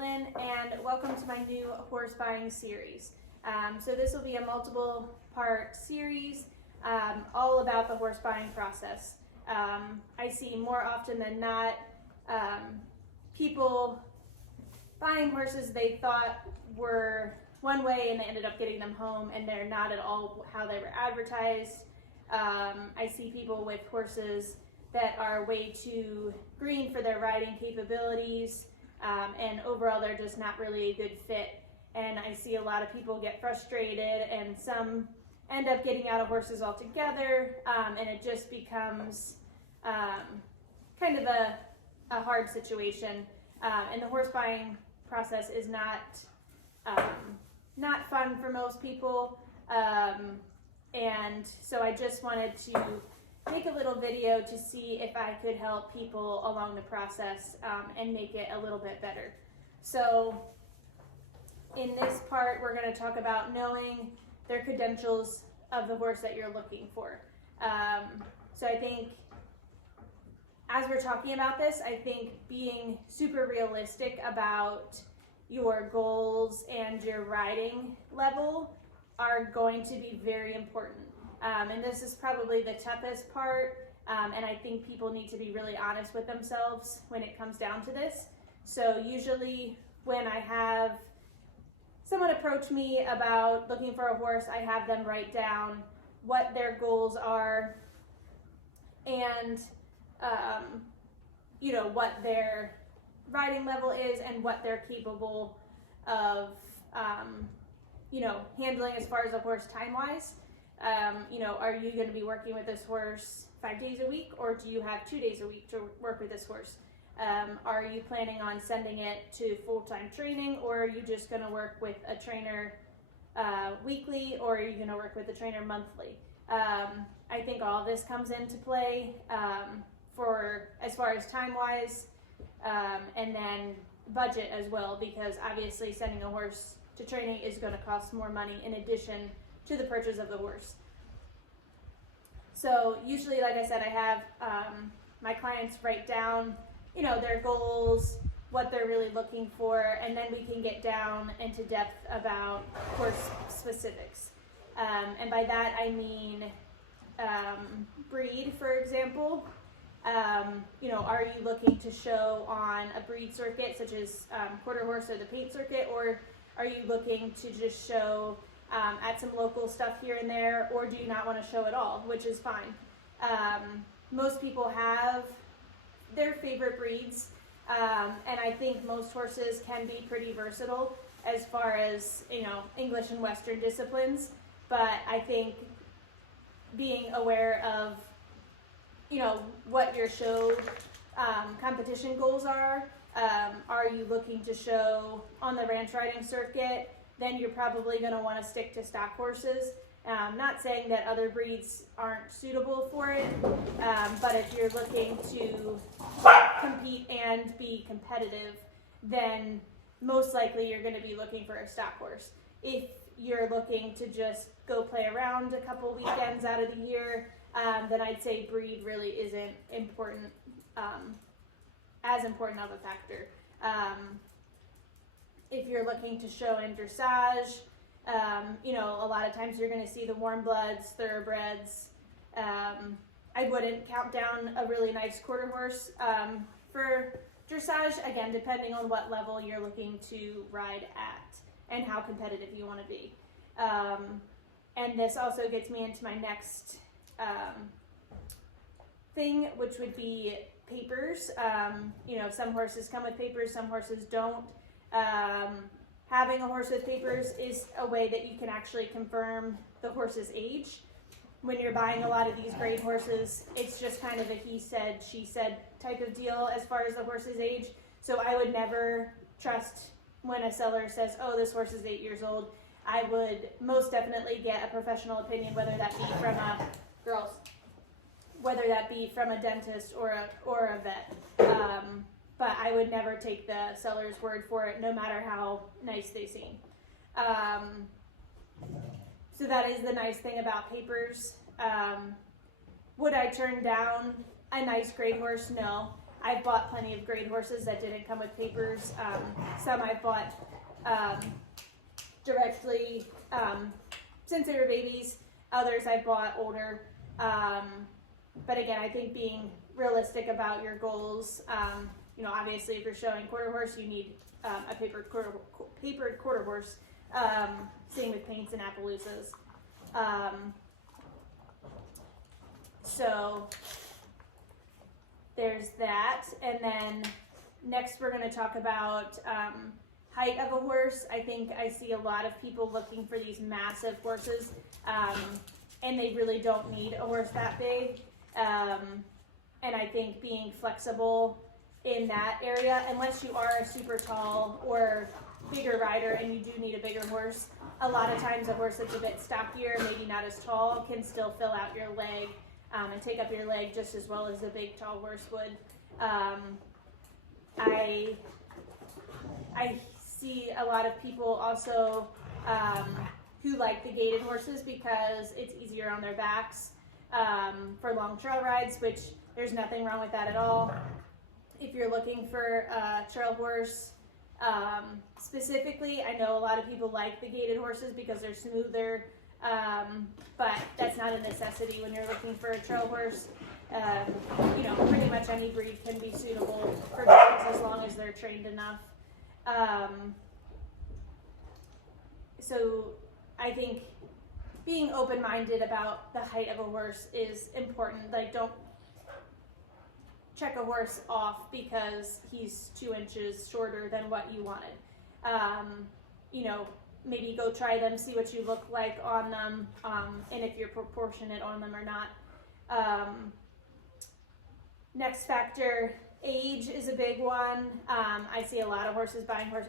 Caitlin, and welcome to my new horse buying series. So this will be a multiple part series all about the horse buying process. I see more often than not people buying horses they thought were one way and they ended up getting them home and they're not at all how they were advertised. I see people with horses that are way too green for their riding capabilities, and overall they're just not really a good fit. And I see a lot of people get frustrated, and some end up getting out of horses altogether, and it just becomes kind of a hard situation. And the horse buying process is not fun for most people, and so I just wanted to make a little video to see if I could help people along the process and make it a little bit better. So in this part, we're going to talk about knowing their credentials of the horse that you're looking for. So I think as we're talking about this, I think being super realistic about your goals and your riding level are going to be very important. And this is probably the toughest part, and I think people need to be really honest with themselves when it comes down to this. So usually when I have someone approach me about looking for a horse, I have them write down what their goals are and what their riding level is and what they're capable of handling as far as a horse time-wise. Are you going to be working with this horse 5 days a week, or do you have 2 days a week to work with this horse? Are you planning on sending it to full-time training, or are you just going to work with a trainer weekly, or are you going to work with a trainer monthly? I think all of this comes into play for as far as time-wise, and then budget as well, because obviously sending a horse to training is going to cost more money in addition to the purchase of the horse. So usually, like I said, I have my clients write down, their goals, what they're really looking for, and then we can get down into depth about horse specifics. And by that I mean breed, for example. Are you looking to show on a breed circuit such as quarter horse or the paint circuit, or are you looking to just show at some local stuff here and there, or do you not want to show at all, which is fine. Most people have their favorite breeds, and I think most horses can be pretty versatile as far as English and Western disciplines, but I think being aware of what your show competition goals are you looking to show on the ranch riding circuit, then you're probably going to want to stick to stock horses. Not saying that other breeds aren't suitable for it, but if you're looking to compete and be competitive, then most likely you're going to be looking for a stock horse. If you're looking to just go play around a couple weekends out of the year, then I'd say breed really isn't important, as important of a factor. If you're looking to show in dressage, a lot of times you're going to see the warm bloods, thoroughbreds. I wouldn't count down a really nice quarter horse for dressage, again, depending on what level you're looking to ride at and how competitive you want to be. And this also gets me into my next thing, which would be papers. Some horses come with papers, some horses don't. Having a horse with papers is a way that you can actually confirm the horse's age. When you're buying a lot of these grade horses, it's just kind of a he said, she said type of deal as far as the horse's age. So I would never trust when a seller says, oh, this horse is 8 years old. I would most definitely get a professional opinion, whether that be from a dentist or a vet. But I would never take the seller's word for it, no matter how nice they seem. So that is the nice thing about papers. Would I turn down a nice grade horse? No. I've bought plenty of grade horses that didn't come with papers. Some I've bought directly since they were babies. Others I've bought older. But again, I think being realistic about your goals. Obviously, if you're showing quarter horse, you need a papered quarter horse. Same with paints and Appaloosas. So there's that. And then next we're going to talk about height of a horse. I think I see a lot of people looking for these massive horses, and they really don't need a horse that big. And I think being flexible in that area, unless you are a super tall or bigger rider and you do need a bigger horse, a lot of times a horse that's a bit stockier, maybe not as tall, can still fill out your leg and take up your leg just as well as a big tall horse would. I see a lot of people also who like the gaited horses because it's easier on their backs for long trail rides, which there's nothing wrong with that at all. If you're looking for a trail horse specifically, I know a lot of people like the gaited horses because they're smoother, but that's not a necessity when you're looking for a trail horse. Pretty much any breed can be suitable for dogs as long as they're trained enough. So I think being open-minded about the height of a horse is important. Like, don't check a horse off because he's 2 inches shorter than what you wanted. Maybe go try them, see what you look like on them, and if you're proportionate on them or not. Next factor, age is a big one. I see a lot of a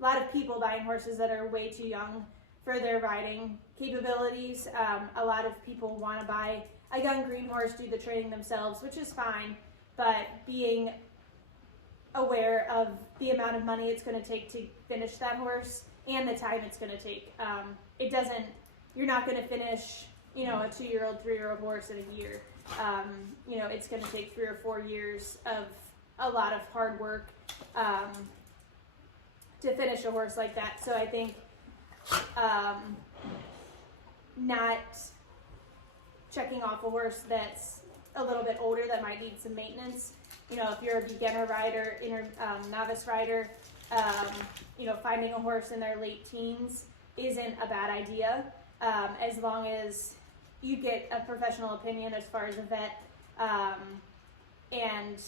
lot of people buying horses that are way too young for their riding capabilities. A lot of people want to buy a young green horse, do the training themselves, which is fine, but being aware of the amount of money it's going to take to finish that horse and the time it's going to take. You're not going to finish, a 2-year-old, 3-year-old horse in a year. It's going to take 3 or 4 years of a lot of hard work to finish a horse like that. So I think not checking off a horse that's a little bit older that might need some maintenance. If you're a beginner rider, novice rider, finding a horse in their late teens isn't a bad idea, as long as you get a professional opinion as far as a vet, and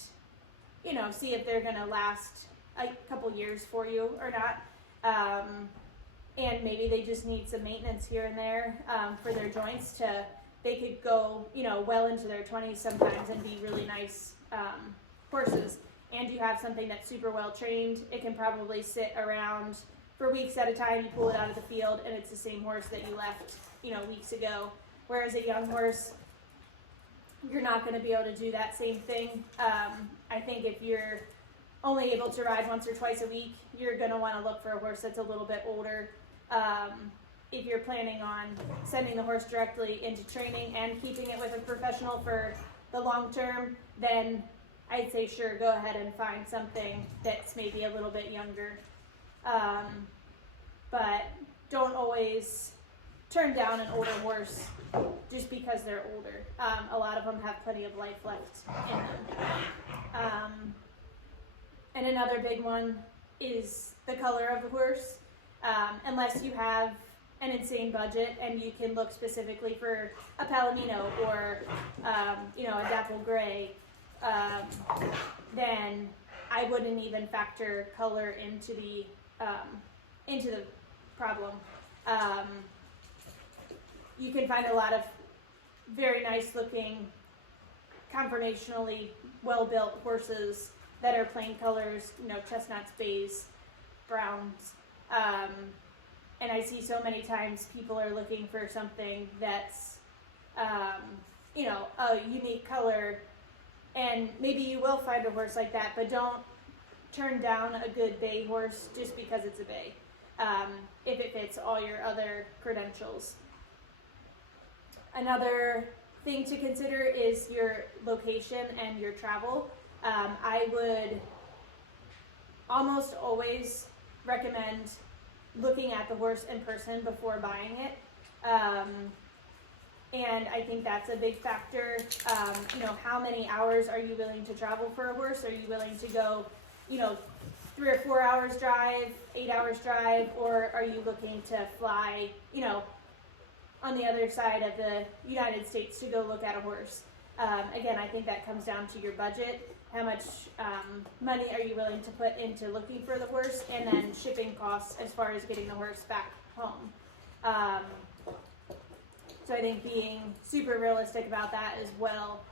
see if they're going to last a couple years for you or not. And maybe they just need some maintenance here and there for their joints. They could go well into their 20s sometimes and be really nice horses. And you have something that's super well trained, it can probably sit around for weeks at a time. You pull it out of the field and it's the same horse that you left weeks ago. Whereas a young horse, you're not going to be able to do that same thing. I think if you're only able to ride once or twice a week, you're going to want to look for a horse that's a little bit older. If you're planning on sending the horse directly into training and keeping it with a professional for the long term, then I'd say sure, go ahead and find something that's maybe a little bit younger. But don't always turn down an older horse just because they're older. A lot of them have plenty of life left in them. And another big one is the color of the horse. Unless you have an insane budget and you can look specifically for a Palomino or a dapple gray, then I wouldn't even factor color into the problem. You can find a lot of very nice looking, conformationally well built horses that are plain colors, chestnuts, bays, browns. And I see so many times people are looking for something that's, a unique color, and maybe you will find a horse like that, but don't turn down a good bay horse just because it's a bay, if it fits all your other credentials. Another thing to consider is your location and your travel. I would almost always recommend looking at the horse in person before buying it. And I think that's a big factor. How many hours are you willing to travel for a horse? Are you willing to go, 3 or 4 hours drive, 8 hours drive, or are you looking to fly, on the other side of the United States to go look at a horse? Again, I think that comes down to your budget. How much money are you willing to put into looking for the horse, and then shipping costs as far as getting the horse back home. So I think being super realistic about that as well.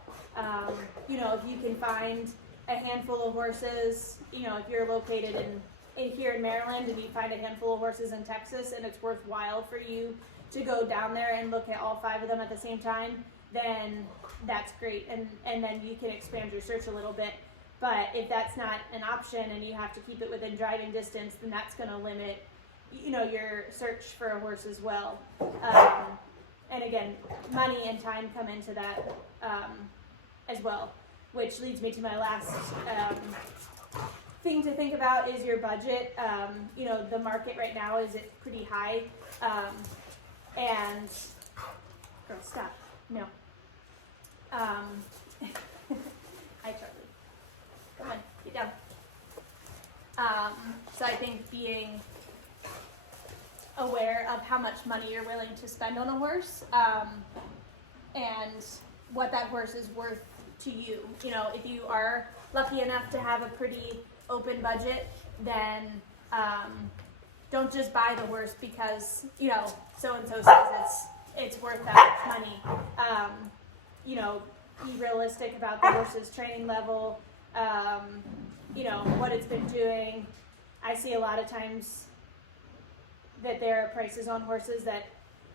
If you can find a handful of horses, if you're located in here in Maryland and you find a handful of horses in Texas and it's worthwhile for you to go down there and look at all 5 of them at the same time, then that's great. And then you can expand your search a little bit. But if that's not an option and you have to keep it within driving distance, then that's going to limit, your search for a horse as well. And again, money and time come into that as well, which leads me to my last thing to think about is your budget. The market right now is pretty high. And, girl, stop. No. Hi, Charlie. Come on, get down. So I think being aware of how much money you're willing to spend on a horse, and what that horse is worth to you. If you are lucky enough to have a pretty open budget, then don't just buy the horse because so-and-so says it's worth that much money. Be realistic about the horse's training level, what it's been doing. I see a lot of times that there are prices on horses that,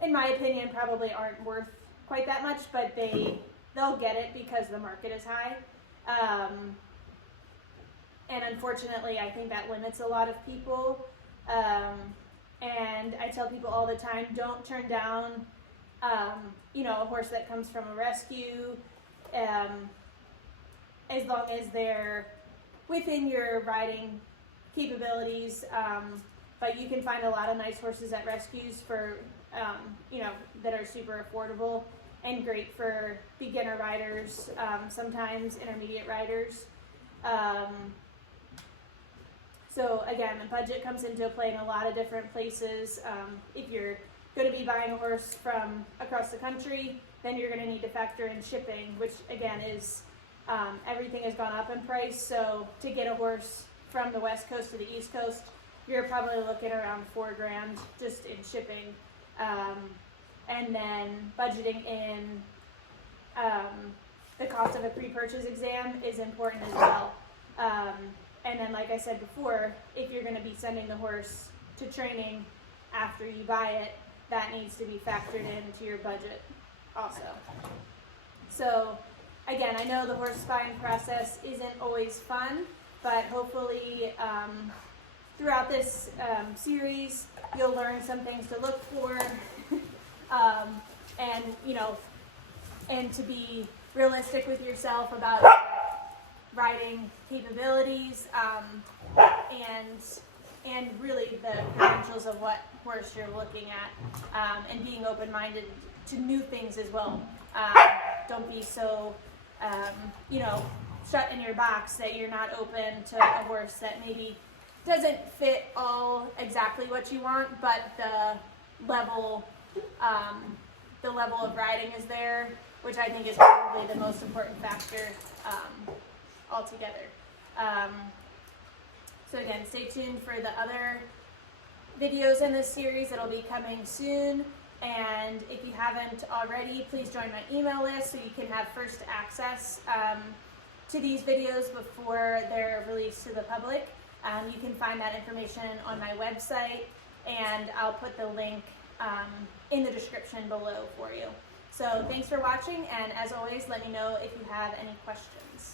in my opinion, probably aren't worth quite that much, but they'll get it because the market is high. And unfortunately, I think that limits a lot of people. And I tell people all the time, don't turn down, a horse that comes from a rescue, as long as they're within your riding capabilities. But you can find a lot of nice horses at rescues for, that are super affordable and great for beginner riders, sometimes intermediate riders. So again, the budget comes into play in a lot of different places. If you're going to be buying a horse from across the country, then you're going to need to factor in shipping, which again is, everything has gone up in price. So to get a horse from the West Coast to the East Coast, you're probably looking around $4,000 just in shipping. And then budgeting in the cost of a pre-purchase exam is important as well. And then, like I said before, if you're going to be sending the horse to training after you buy it, that needs to be factored into your budget also. So again, I know the horse buying process isn't always fun, but hopefully throughout this series, you'll learn some things to look for, and to be realistic with yourself about riding capabilities, and really the credentials of what horse you're looking at, and being open-minded to new things as well. Don't be so, shut in your box that you're not open to a horse that maybe doesn't fit all exactly what you want, but the level of riding is there, which I think is probably the most important factor altogether. So again, stay tuned for the other videos in this series that'll be coming soon. And if you haven't already, please join my email list so you can have first access to these videos before they're released to the public. You can find that information on my website, and I'll put the link in the description below for you. So thanks for watching, and as always, let me know if you have any questions.